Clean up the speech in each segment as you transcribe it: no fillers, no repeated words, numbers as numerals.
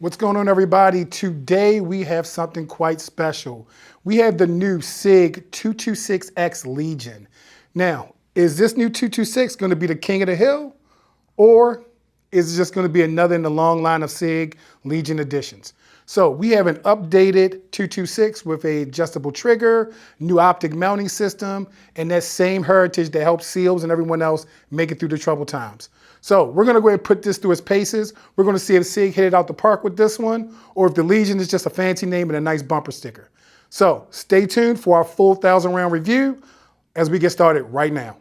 What's going on, everybody? Today we have something quite special. We have the new Sig 226 X-LEGION. Now, is this new 226 going to be the king of the hill, or is it just going to be another in the long line of Sig Legion editions? So we have an updated 226 with a adjustable trigger, new optic mounting system, and that same heritage that helps SEALs and everyone else make it through the troubled times. So we're gonna go ahead and put this through its paces. We're gonna see if Sig hit it out the park with this one, or if the Legion is just a fancy name and a nice bumper sticker. So stay tuned for our full 1,000-round review as we get started right now.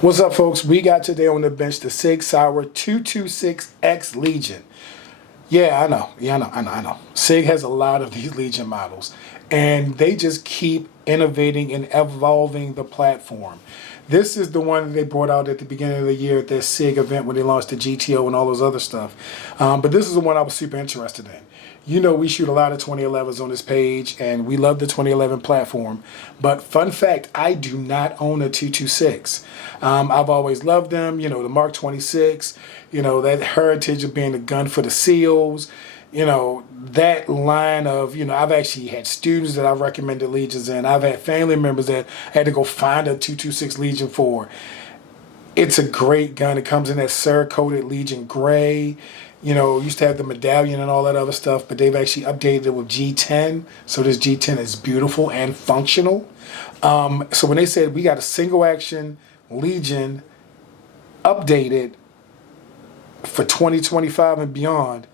What's up, folks? We got today on the bench the Sig Sauer 226 X-LEGION. Yeah, I know. Sig has a lot of these Legion models, and they just keep innovating and evolving the platform. This is the one that they brought out at the beginning of the year at their Sig event when they launched the GTO and all those other stuff. But this is the one I was super interested in. You know, we shoot a lot of 2011s on this page, and we love the 2011 platform. But fun fact, I do not own a 226. I've always loved them, you know, the Mark 26, you know, that heritage of being a gun for the SEALs, you know, that line of, you know, I've actually had students that I've recommended Legions in. I've had family members that I had to go find a 226 Legion for. It's a great gun. It comes in that Cerakoted Legion gray. You know, used to have the medallion and all that other stuff, but they've actually updated it with G10. So this G10 is beautiful and functional. So when they said we got a single action Legion updated for 2025 and beyond,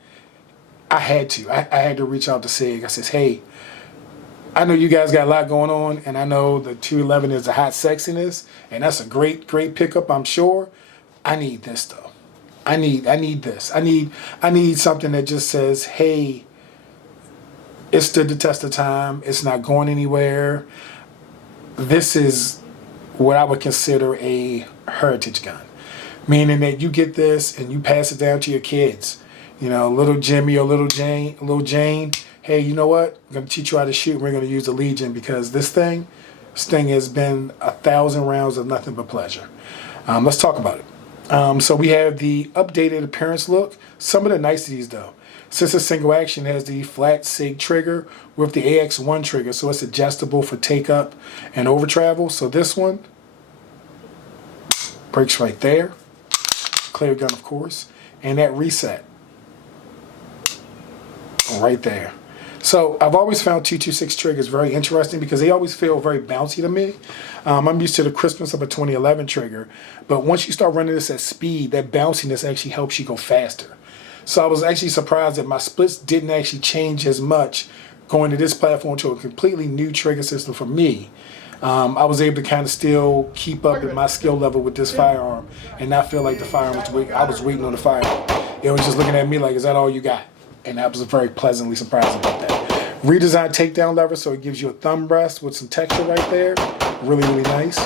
I had to reach out to Sig. I says, hey, I know you guys got a lot going on, and I know the 211 is a hot sexiness, and that's a great pickup, I'm sure. I need this though. I need this. I need something that just says, hey, it stood the test of time. It's not going anywhere. This is what I would consider a heritage gun, meaning that you get this and you pass it down to your kids. You know, little Jimmy or little Jane. Hey, you know what? I'm gonna teach you how to shoot. We're gonna use the Legion because this thing has been 1,000 rounds of nothing but pleasure. Let's talk about it. So we have the updated appearance look. Some of the niceties though. Since it's single action, it has the flat Sig trigger with the AX1 trigger, so it's adjustable for take up and over travel. So this one breaks right there. Clear gun, of course. And that reset right there. So I've always found 226 triggers very interesting because they always feel very bouncy to me. I'm used to the crispness of a 2011 trigger, but once you start running this at speed, that bounciness actually helps you go faster. So I was actually surprised that my splits didn't actually change as much going to this platform to a completely new trigger system for me. I was able to kind of still keep up at my skill level with this firearm and not feel like the firearm I was waiting on the firearm. It was just looking at me like, is that all you got? And I was very pleasantly surprised about that. Redesigned takedown lever, so it gives you a thumb rest with some texture right there. Really nice.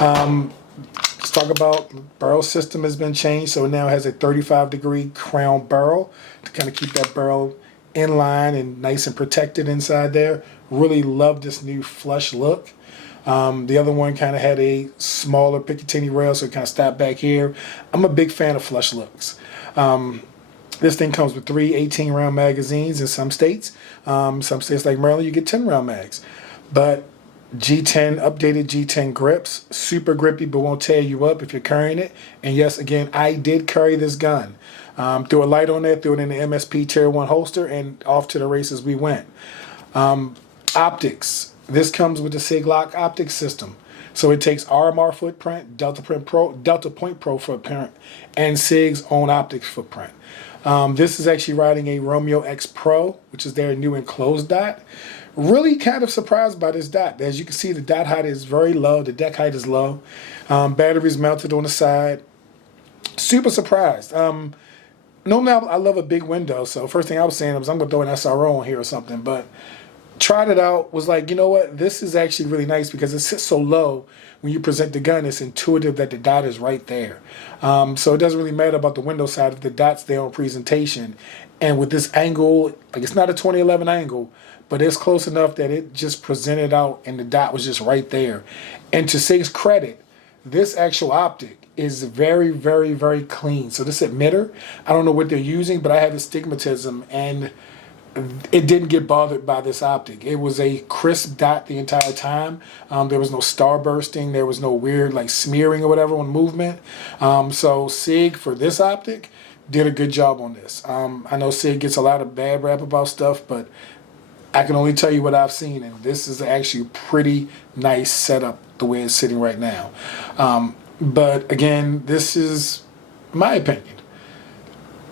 Let's talk about barrel system has been changed, so it now has a 35-degree crown barrel to kind of keep that barrel in line and nice and protected inside there. Really love this new flush look. The other one kind of had a smaller Picatinny rail, so it kind of stopped back here. I'm a big fan of flush looks. This thing comes with 3 18-round magazines in some states. Some states like Maryland, you get 10-round mags. But G10, updated G10 grips, super grippy, but won't tear you up if you're carrying it. And yes, again, I did carry this gun. Threw a light on there, threw it in the MSP Tier 1 holster, and off to the races we went. Optics. This comes with the Sig Lock optics system. So it takes RMR footprint, Delta Point Pro footprint, and Sig's own optics footprint. This is actually riding a Romeo X Pro, which is their new enclosed dot. Really kind of surprised by this dot. As you can see, the dot height is very low. The deck height is low. Batteries mounted on the side. Super surprised. Normally I love a big window, so first thing I was saying was I'm going to throw an SRO on here or something, but tried it out, was like, you know what, this is actually really nice because it sits so low. When you present the gun, it's intuitive that the dot is right there. So it doesn't really matter about the window side if the dot's there on presentation. And with this angle, like it's not a 2011 angle, but it's close enough that it just presented out and the dot was just right there. And to Sig's credit, this actual optic is very, very, very clean. So this emitter, I don't know what they're using, but I have astigmatism and it didn't get bothered by this optic. It was a crisp dot the entire time. There was no starbursting. There was no weird like smearing or whatever on movement. So Sig, for this optic, did a good job on this. I know Sig gets a lot of bad rap about stuff, but I can only tell you what I've seen, and this is actually a pretty nice setup the way it's sitting right now. But again, this is my opinion.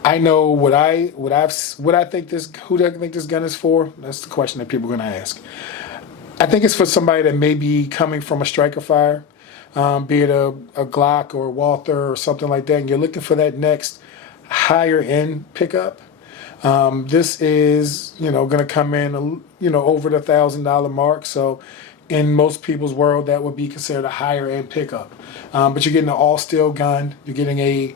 I know what I think this, who do I think this gun is for? That's the question that people are going to ask. I think it's for somebody that may be coming from a striker fire, be it a Glock or a Walther or something like that, and you're looking for that next higher end pickup. This is, going to come in, over the $1,000 mark. So in most people's world, that would be considered a higher end pickup. But you're getting an all steel gun. You're getting a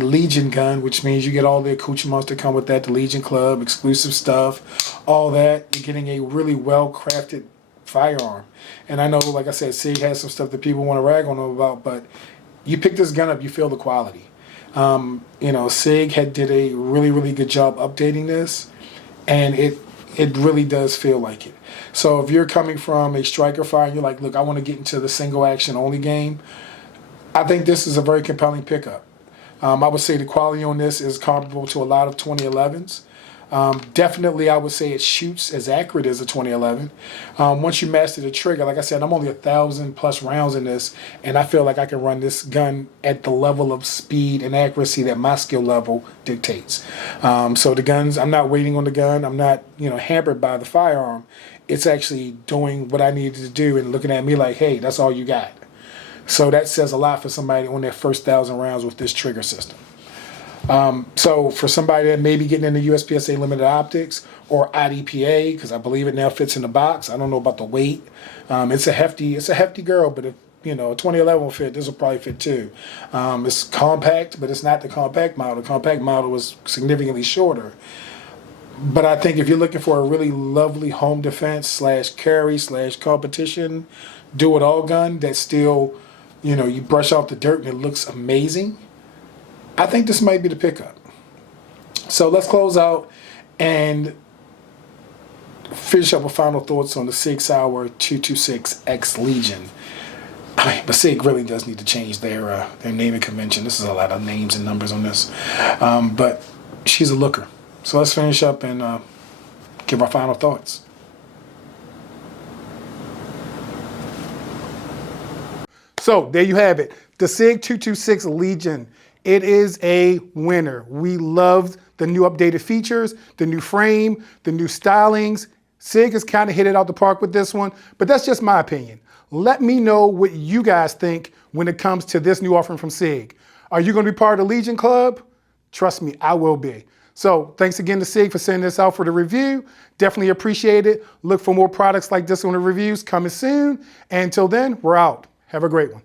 Legion gun, which means you get all the accoutrements that come with that, the Legion Club, exclusive stuff, all that. You're getting a really well crafted firearm. And I know, like I said, Sig has some stuff that people want to rag on him about, but you pick this gun up, you feel the quality. Sig did a really, really good job updating this, and it really does feel like it. So if you're coming from a striker fire and you're like, look, I want to get into the single action only game, I think this is a very compelling pickup. I would say the quality on this is comparable to a lot of 2011s. Definitely, I would say it shoots as accurate as a 2011. Once you master the trigger, like I said, I'm only 1,000+ rounds in this, and I feel like I can run this gun at the level of speed and accuracy that my skill level dictates. So the guns, I'm not waiting on the gun. I'm not, hampered by the firearm. It's actually doing what I needed to do and looking at me like, hey, that's all you got. So that says a lot for somebody on their first 1,000 rounds with this trigger system. So for somebody that may be getting into USPSA limited optics or IDPA, because I believe it now fits in the box. I don't know about the weight. It's a hefty girl, but if a 2011 will fit, this will probably fit too. It's compact, but it's not the compact model. The compact model was significantly shorter. But I think if you're looking for a really lovely home defense / carry / competition, do-it-all gun that still, you brush off the dirt and it looks amazing, I think this might be the pickup. So let's close out and finish up with final thoughts on the Sig Sauer 226 X-LEGION. But Sig really does need to change their naming convention. This is a lot of names and numbers on this. But she's a looker. So let's finish up and give our final thoughts. So there you have it. The Sig 226 Legion. It is a winner. We loved the new updated features, the new frame, the new stylings. Sig has kind of hit it out the park with this one, but that's just my opinion. Let me know what you guys think when it comes to this new offering from Sig. Are you going to be part of the Legion Club? Trust me, I will be. So thanks again to Sig for sending this out for the review. Definitely appreciate it. Look for more products like this on the reviews coming soon. And until then, we're out. Have a great one.